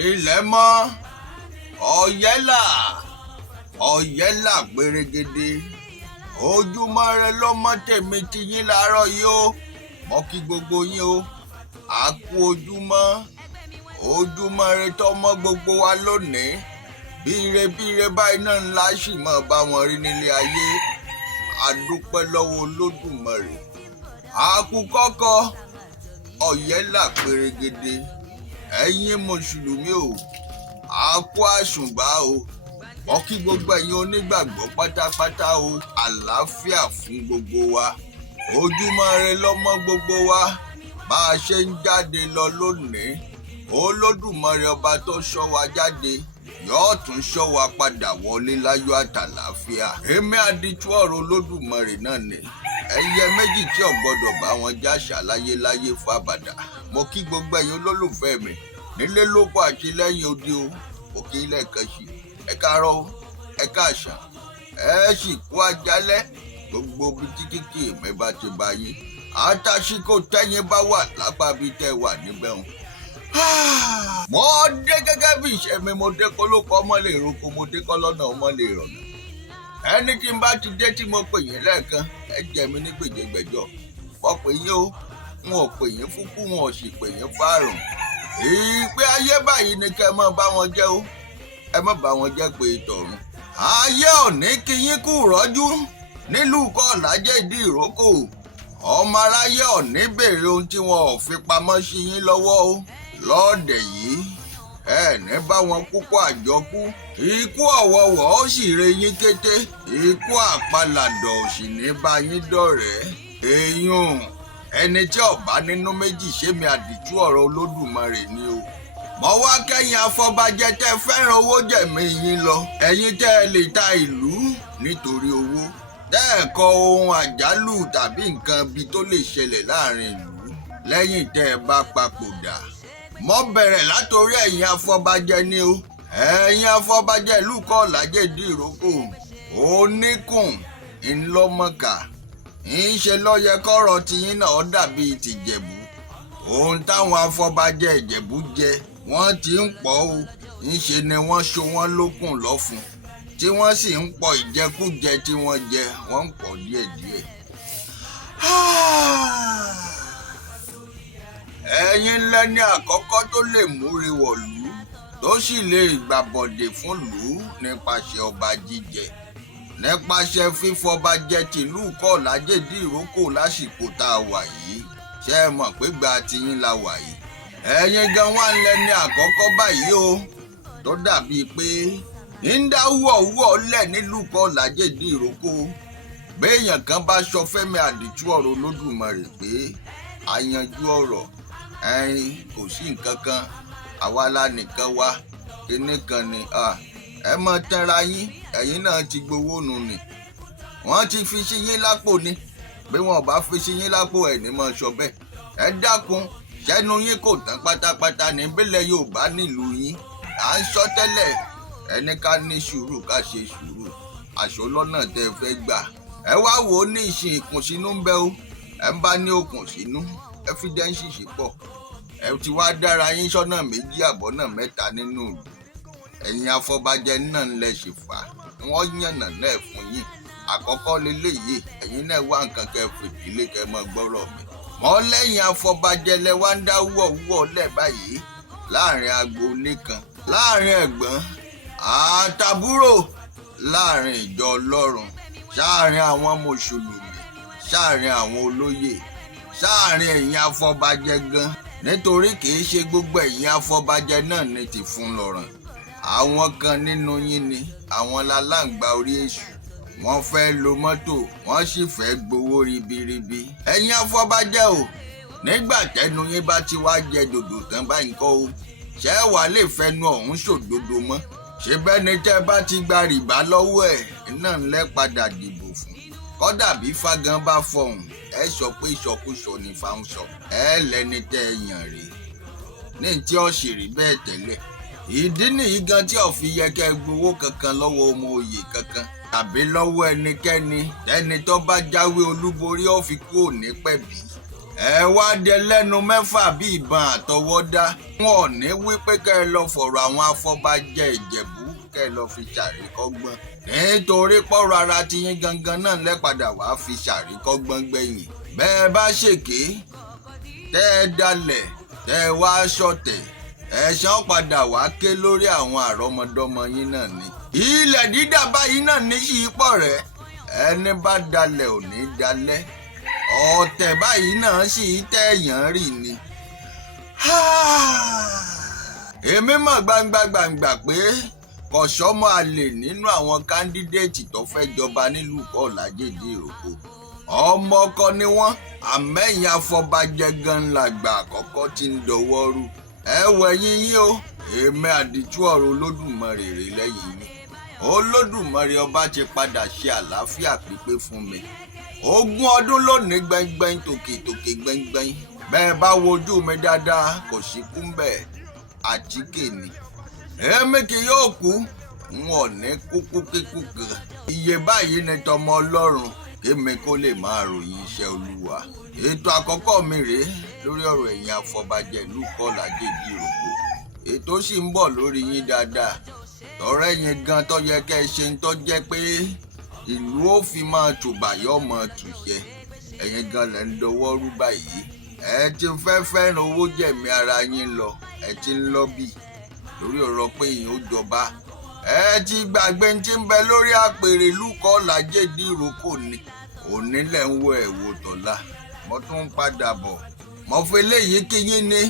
ilẹ̀ mọ́ ọ̀yẹ́là gbèrègèdè ojúmọ́ rẹ ló mọ́ tèmi ti yín láàárọ̀ yìí ó mọ́ kí gbogbo yín ó a kú ojúmọ́ rẹ tó mọ́ gbogbo wa lónìí bíire báyìí náà ńlá sì mọ́ bá wọn rí nílé ayé a dúpẹ́ lọ́wọ́ Olódùmarè àkùkọ́kọ́ ọ̀yẹ́là gbèrègèdè ẹ̀yin mùsùlùmí o a kú àsùnbà o mọ́ kí gbogbo ẹ̀yin onígbàgbọ́ pátápátá o àlàáfíà fún gbogbo wa ojúmọ́ rẹ lọ́mọ́ gbogbo wa bá a ṣe ń jáde lọ lónìí Olódùmarè ọba tó ṣọ́ wa jáde yóò tún ṣọ́ wa padà wọlé láyọ̀ àtàlàáfíà èmi àdìtú ọ̀rọ̀ Olódùmarè náà ni ẹyẹ méjì tí ò gbọdọ̀ bá wọn já ṣàláyé fàbàdà mo kí gbogbo ẹ̀yin olólùfẹ́ mi nílé lóko àti lẹ́yìn odi o òkè ilẹ̀ kan sí ẹ káàárọ̀ o ẹ káàsán ẹ sì kú àjálẹ́ gbogbo bí kíkì mi bá ti bá yín àtàṣíkò tẹ́yìn bá wà lápá bí tẹ́ wà níbẹ̀ o. mo dé gẹ́gẹ́ bí ìṣe mi mo dé kólókó ọmọ lè roko mo dé kọ́lọ́nà ọmọ lè rọ̀nà ẹni tí n bá ti dé tí mo pè yín lẹ́ẹ̀kan ẹ jẹ́ mi ní gbèjègbèjọ wọ́n pè yín o n ò pè yín fúnkú wọn ò sì pè yín fáàrùn ìpè ayé báyìí ni kẹ́ ẹ má bá wọn jẹ́ o ẹ má bá wọn jẹ́ pé ìtọ̀run ayé òní kí yín kú rọ́jú nílùú Kọ́làjẹ́ ìdí ìrókò ọmọ aráyé òní béèrè ohun tí wọn ò fi pamọ́ sí yín lọ́wọ́ o lọ́ọ̀dẹ̀ yìí ẹ̀ẹ́nì bá wọn púpọ̀ àjọkú ikú ọ̀wọ̀wọ̀ ó sì re yín kété ikú àpàlàdọ̀ ò sì ní bá yín dọ̀rẹ́ èèyàn ẹni tí ọba nínú méjì ṣémi àdìtú ọ̀rọ̀ Olódùmarè ni o mo wá kẹ́yìn afọbajẹ tẹ́ fẹ́ràn owó jẹ̀mí yín lọ ẹ̀yin tẹ́ ẹ lè ta ìlú nítorí owó tẹ́ ẹ kọ ohun àjálù tàbí nǹkan bí tó lè ṣẹlẹ̀ láàrin ìlú lẹ́yìn tẹ́ ẹ bá papòdà mo bẹ̀rẹ̀ látòrí ẹ̀yin afọbajẹ ni o ẹ̀yin afọbajẹ ìlú Kọ́làjẹ́ ìdí ìrókò oníkùn ńlọmọkà ńṣe lọ́yẹ kọ́rọ̀ tiyín náà dàbí tìjẹ̀bú ohun táwọn afọbajẹ ìjẹ̀bú jẹ wọ́n ti ń pọ̀ o ńṣe ni wọ́n so wọ́n lókùn lọ́fun tí wọ́n sì ń pọ̀ ìjẹkújẹ tí wọ́n jẹ wọ́n ń pọ̀ díẹ̀díẹ̀. ẹ̀yin lẹ́ni àkọ́kọ́ tó lè múre wọ̀lú tó sì lè gbàbọ̀dè fún lù ú nípasẹ̀ ọba jíjẹ nípasẹ̀ fífọba jẹ tìlú Kọ́làjẹ́ ìdí ìrókò lásìkò tá a wà yìí ṣé ẹ mọ̀ pé gba tiyín la wà yìí ẹ̀yin gan wà ń lẹ́ni àkọ́kọ́ báyìí o tó dàbí pé ń dá wúọ̀wúọ̀ lẹ̀ nílùú Kọ́làjẹ́ ìdí ìrókò béèyàn kan bá sọ Fẹ́mi àdìtú ọ̀rọ̀ Olódùmarè pé àyànjú ọ̀rọ̀ ẹ̀yin kò sí nǹkan kan àwa la nìkan wá kíní kan ni ẹ mọ tẹnra yín ẹ̀yin náà ti gbowó nù ni wọ́n ti fi sí yín lápò ni bí wọn bá fi sí yín lápò ẹ̀ ní mọ̀ sọ bẹ́ẹ̀ ẹ dákun sẹ́nu yín kò tán pátápátá ní bílẹ̀ Yorùbá nílùú yín à ń sọ tẹ́lẹ̀ ẹni ká ní sùúrù ká ṣe sùúrù àṣọ lọ́nà tẹ́ ẹ fẹ́ gbà ẹ wá wò ó ní ìsìn ìkùnsínú ń bẹ o ẹ ń bá ní òkùnsínú ẹfídẹ́ǹsì sì pọ̀ ẹ ti wá dára yín sọ́nà méjì àbọ̀nà mẹ́ta nínú ìlú ẹ̀yin afọbajẹ náà ń lẹ̀ ṣe fà wọ́n yànnà náà fún yín àkọ́kọ́ leléyìí ẹ̀yin náà wá nǹkan kẹ́ fìdílé kẹ́ mọ́ gbọ́rọ̀ mi mọ́ lẹ́yìn afọbajẹ lẹ wá ń dá wúọ̀wúọ̀ lẹ̀ báyìí láàrin agboolé kan láàrin ẹ̀gbọ́n àtàbúrò láàrin ìjọ Ọlọ́run sáàrin àwọn mùsùlùmí sáàrin àwọn olóyè sáàrin ẹ̀yin afọbajẹ gan nítorí kìí ṣe gbogbo ẹ̀yin afọbajẹ náà ní ti fún lọ́rùn àwọn kan nínú yín ni àwọn lálàǹgbá orí èṣù wọ́n fẹ́ lo mọ́tò wọ́n sì fẹ́ gbowó ribiribi ẹ̀yin afọbajẹ o nígbà tẹnu yín bá ti wá jẹ dòdò tán báyìí kọ́ o ṣé wàá lè fẹnu ọ̀hún ṣòdodo mọ́ ṣé bẹ́ni tẹ́ bá ti gba rìbá lọ́wọ́ ẹ̀ náà ń lẹ́ padà dìbò fún kọ́dà bí fágan bá fọhùn ẹ sọ pé ìsọkúsọ ní fáwọn sọ ẹ lẹni tẹ́ ẹ yàn rèé ní tí ó sì rí bẹ́ẹ̀ tẹ́lẹ̀ ìdí nìyí gan tí ó fi yẹ kẹ́ gbowó kankan lọ́wọ́ ọmọ òye kankan tàbí lọ́wọ́ ẹnikẹ́ni ẹni tó bá jáwé olúborí ó fi kú òní pẹ̀bí ẹ wá dẹ lẹ́nu mẹ́fà bí ìbọn àtọwọ́dá. wọn ò ní wí pé kẹ́ ẹ lọ fọ̀rọ̀ àwọn afọbajẹ Ìjẹ̀bú kẹ́ ẹ lọ fi ṣàríkọ́gbọ́n, nítorí pọ̀rọ̀ ara tiyín gangan náà lẹ́padà wá fi ṣàríkọ́gbọ́n gbẹ̀yìn. bẹ́ẹ̀ bá ṣèké tẹ́ ẹ dalẹ̀ tẹ́ ẹ wá ṣọ̀tẹ̀, ẹ̀san padà wá ké lórí àwọn àrọ́mọdọ́mọ yín náà ni. ilẹ̀ dídà báyìí náà ní sí ipò rẹ̀, ẹni bá dalẹ̀ ò ní dalẹ̀, ọ̀tẹ̀ báyìí náà sì tẹ̀yàn rì ni. èmi mọ̀ gbangba pé kọ̀sọ́mọ́ àlè nínú àwọn kándídéètì tó fẹ́ jọba nílùú Ọ̀làjèdè Ìrókò. ọmọ ọkọ ni wọ́n, àmẹ́yìn afọbajẹ gan làgbà àkọ́kọ́ tí ń dọwọ́ rú. ẹ wẹ̀yìn yín o, èmi àdìtú ọ̀rọ̀ Olódùmarè rè lẹ́yìn mi. Olódùmarè ọba ti padà ṣe àlàáfíà pípé fún mi. 20 ọdún lónìí gbẹngbẹng tòkè gbẹngbẹng. bẹ́ẹ̀ bá wojú mi dáadáa kò sí kúńbẹ̀, àtíkè ni. èmi kì yóò kú, n ò ní kúkú kíkú kan. iye báyìí ni tọmọ Ọlọ́run kémi kó lè máa ròyìn iṣẹ́ Olúwa. ètò àkọ́kọ́ mi rèé lórí ọ̀rọ̀ ẹ̀yin afọbajẹ ìlú Ọ̀làjèdè Ìrókò. ètò sì ń bọ̀ lórí yín dáadáa. tọrẹ yín gan tó yẹ kẹ́ ẹ ṣe ń tọ́ jẹ́ pé ìlú ó fi máa tùbà yọ mọ tùṣẹ. ẹ̀yin gan lẹ́ ń dọwọ́ rú báyìí. ẹ ti fẹ́ràn owó jẹ̀mí ara yín lọ, ẹ ti ń lọ́bì lórí ọ̀rọ̀ pé yín ó jọba. ẹ ti gbàgbé tí ń bẹ lórí àpèrè ìlú Ọ̀làjèdè Ìrókò ni. òní lẹ̀ ń wo ẹ̀wò tọ̀la, mo tún ń padà bọ̀. mo fi léyìí kí yín ní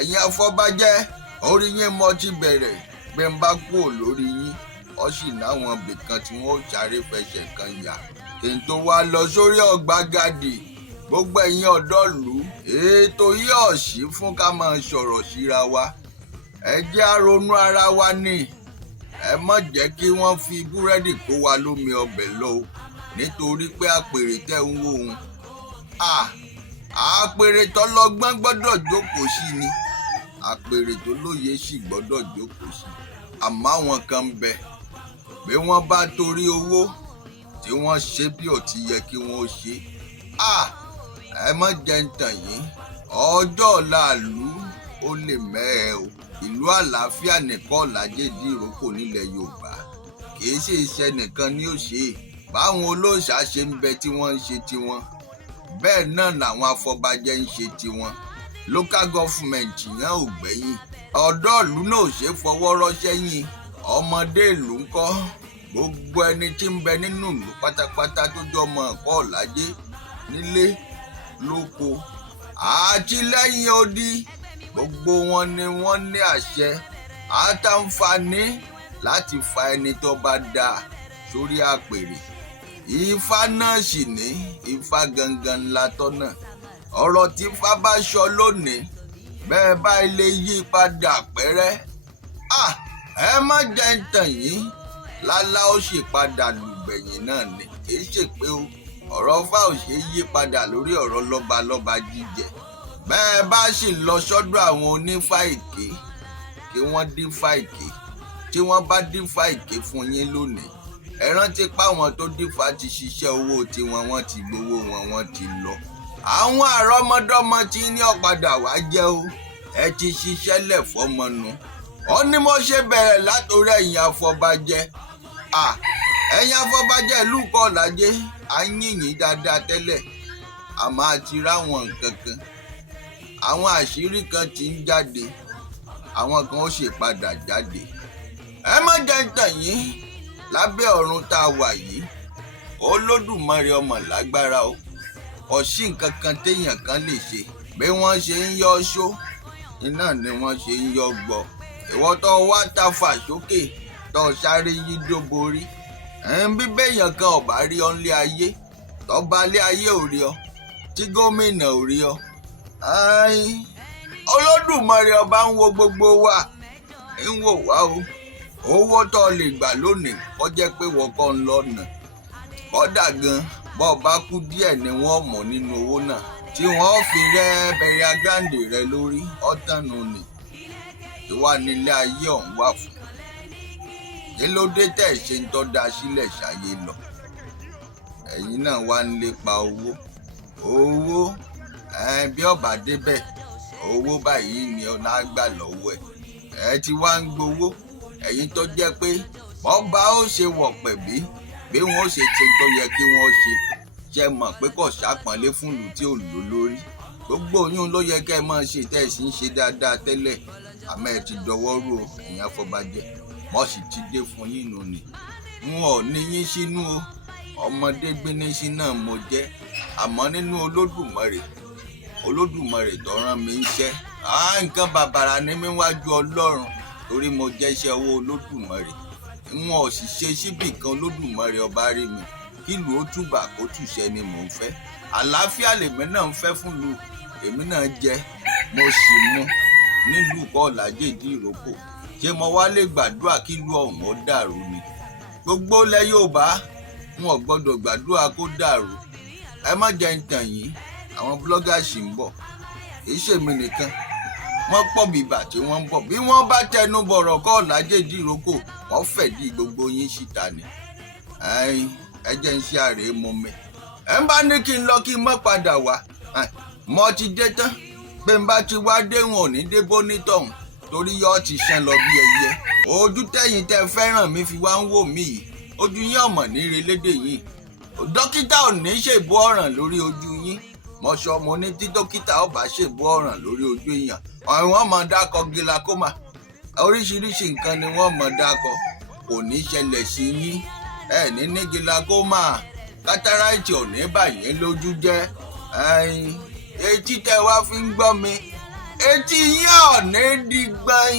ẹ̀yin afọbajẹ, orí yín mo ti bẹ̀rẹ̀ gbé ń bá kúrò lórí yín. ó sì láwọn ibìkan tí wọ́n ó sáré fẹsẹ̀ kan yà kí n tó wá lọ sórí ọ̀gbagadè. gbogbo ẹ̀yin ọ̀dọ́ ìlú, ètò yìí ọ̀sí fún ká máa sọ̀rọ̀ síra wa. ẹ jẹ́ á ronú ara wa ní. ẹ má jẹ́ kí wọ́n fi búrẹ́dì kó wa lómi ọbẹ̀ lọ o, nítorí pé àpèrè tẹ́ ń wò ó. àpèrè tọ́lọ́gbọ́n gbọ́dọ̀ jókòó sí ni, àpèrè tó lóye sì gbọ́dọ̀ jókòó sí. àmọ́ àwọn kan ń bẹ bí wọ́n bá torí owó tí wọ́n ṣe bí ó ti yẹ kí wọ́n ṣe. ẹ má jẹ́ ń tàn yín, ọjọ́ ọ̀la ìlú ó lè mẹ́ẹ̀ o. ìlú àlàáfíà nìkan Ọ̀làjèdè Ìrókò nílẹ̀ Yorùbá, kì í ṣe iṣẹ́ nìkan ni ó ṣe. báwọn olóòṣà ṣe ń bẹ tí wọ́n ń ṣe tiwọn, bẹ́ẹ̀ náà làwọn afọbajẹ ń ṣe tiwọn. local government yẹn ò gbẹ́yìn. ọ̀dọ́ ìlú náà ò ṣe fọwọ́ rọ́ sẹ́yìn. ọmọdé ìlú ń kọ́, gbogbo ẹni tí ń bẹ nínú ìlú pátápátá tó jọmọ ẹ̀kọ́ Ọ̀làjé nílé lóko àti lẹ́yìn odi, gbogbo wọn ni wọ́n ní àṣẹ àtàǹfààní láti fa ẹni tó bá dáa sórí àpèrè. Ifá náà sì ní Ifá gangan ńlá tọ́nà. ọ̀rọ̀ tí Ifá bá sọ lónìí, bẹ́ẹ̀ bá ilé yí padà pẹ́rẹ́, ẹ má jẹ́ ń tàn yín, lálá ó sì padà lùgbẹ̀yìn náà ni. kì í ṣe pé ọ̀rọ̀ Ifá ò ṣe yí padà lórí ọ̀rọ̀ lọ́balọ́ba jíjẹ. bẹ́ẹ̀ bá sì lọ sọ́dọ̀ àwọn onífá èké kí wọ́n dífá èké, tí wọ́n bá dífá èké fún yín lónìí, ẹ rántí páwọn tó dífá ti ṣiṣẹ́ owó tiwọn, wọ́n ti gbowó wọn, wọ́n ti lọ. àwọn àrọ́mọdọ́mọ tí ní ọ̀padà wá jẹ́ o, ẹ ti ṣiṣẹ́ lẹ̀ fọ́mọnu. ó ní mo ṣe bẹ̀rẹ̀ látòrí ẹ̀yin afọbajẹ. ẹ̀yin afọbajẹ ìlú Ọ̀làjé à ń yìnyín dáadáa tẹ́lẹ̀, àmọ́ a ti ráwọn nǹkan kan, àwọn àṣírí kan ti ń jáde, àwọn kan ó ṣe padà jáde. ẹ má jẹ́ ń tàn yín, lábẹ́ ọ̀run tá a wà yìí, Olódùmarè ọmọ lágbára o. kò sí nǹkan kan téèyàn kan lè ṣe. bí wọ́n ṣe ń yọ ṣó iná ni wọ́n ṣe ń yọ gbọ́. ìwọ tó wá ta fà sókè tó sáré yídó borí, bí béèyàn kan ò bá rí ọ nílé ayé, tó bá lé ayé ò rí ọ, tí gómìnà ò rí ọ, Olódùmarè ọba ń wo gbogbo wa, ń wò wá o. owó tó lè gbà lónìí kó jẹ́ pé wọ́n kọ́ ń lọ́nà, kódà gan bọ́ bá kú díẹ̀ ni wọ́n mọ̀ nínú owó náà tí wọ́n fi rẹ́ bẹ̀rẹ̀ agáǹdè rẹ lórí ọ̀tànù ni. ìwà nílé ayé ọ̀hún wà fún. kí ló dé tẹ̀ ṣe ń tọ́ da sílẹ̀ ṣayé lọ? ẹ̀yin náà wá ń lépa owó. bí ọba débẹ̀ owó báyìí ni ọ̀nà àgbà lọ́wọ́ ẹ ti wá ń gbowó ẹ̀yin tó jẹ́ pé bọ́ba ó ṣe wọ̀pẹ̀ bí wọ́n ṣe ṣe tó yẹ kí wọ́n ṣe mọ̀ pé kò ṣàpọ́nlé fún ìlú tí ò lò lórí gbogbo oyún ló yẹ kẹ́ ẹ máa ṣe tẹ́ ẹ sì ń ṣe dáadáa tẹ́lẹ̀ àmọ́ ẹ ti dọwọ́ rú o ẹ̀yin afọbajẹ mọ́ sì ti dé fún yín nù ni n ò ní yín sínú o ọmọdé gbéníṣí náà mo jẹ́ àmọ́ nínú Olódùmarè tó rán mi iṣẹ́ nǹkan bàbàrà ní mi wájú Ọlọ́run torí mo jẹ́ṣẹ́ owó Olódùmarè n ò sì ṣe síbì kan Olódùmarè ọba rí mi kílùú ó túbà kó túṣẹ́ ni mò ń fẹ́ àlàáfíà lèmi náà ń fẹ́ fún lu èmi náà jẹ mo sì mu nílùú Ọ̀làjèjì Ìrókò ṣé mo wá lè gbàdúrà kílùú ọ̀hún ó dàrú ni gbogbo ilẹ̀ Yorùbá wọn ò gbọ́dọ̀ gbàdúrà kó dàrú ẹ má jẹ́ ń tàn yín àwọn bloggers ń bọ̀ èyí ṣèmi nìkan wọ́n pọ̀ bìbà tí wọ́n ń bọ̀ bí wọ́n bá tẹnu bọ̀rọ̀ kọ́ Ọ̀làjèjì Ìrókò wọ́n fẹ̀dí gbogbo yín síta ni ẹ jẹ́ ń ṣe àrè mọ́ mi ẹ ń bá ní kí n lọ kí n má padà wá mo ti dé tán pé n bá ti wá dé wọn ò ní dé bónítọ̀hún torí yọ ti ṣàn lọ bí ẹyẹ ojú tẹ̀yìn tẹ́ fẹ́ràn mi fi wá ń wò mí yìí ojú yín ọmọ ní relédè yìí dókítà ò ní ṣèbú ọ̀ràn lórí ojú yín mọṣọ mo ní tí dókítà ó bá ṣèbú ọ̀ràn lórí ojú èèyàn wọ́n mọ̀ dákọ gílákómà oríṣiríṣi nǹkan ni wọ́n mọ̀ dákọ kò ní ṣẹlẹ̀ sí yín ẹ ní gílákómà kátàráìtì ò ní bàyẹn lójú jẹ́ etí tẹ́ wá fi ń gbọ́ mi etí yín ò ní di gbọ́n.